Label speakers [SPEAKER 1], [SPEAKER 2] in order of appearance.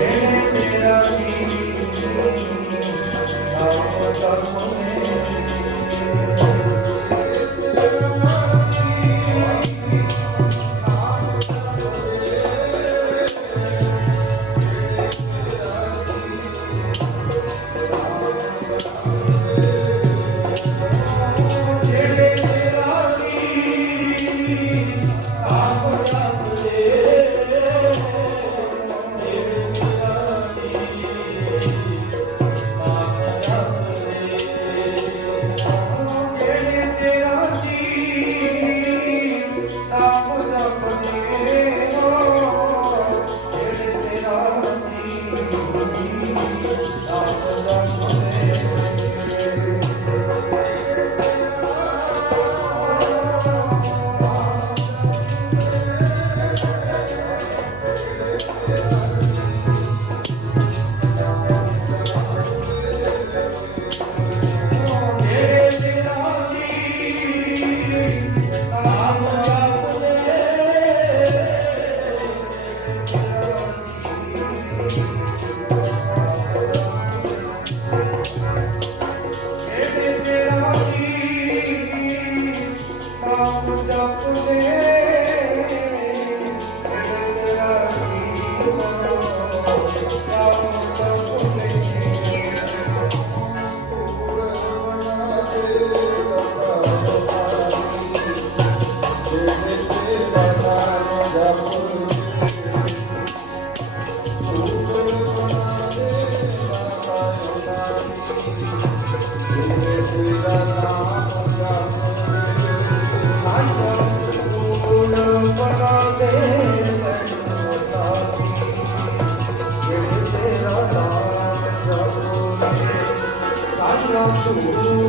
[SPEAKER 1] Thank Senhor.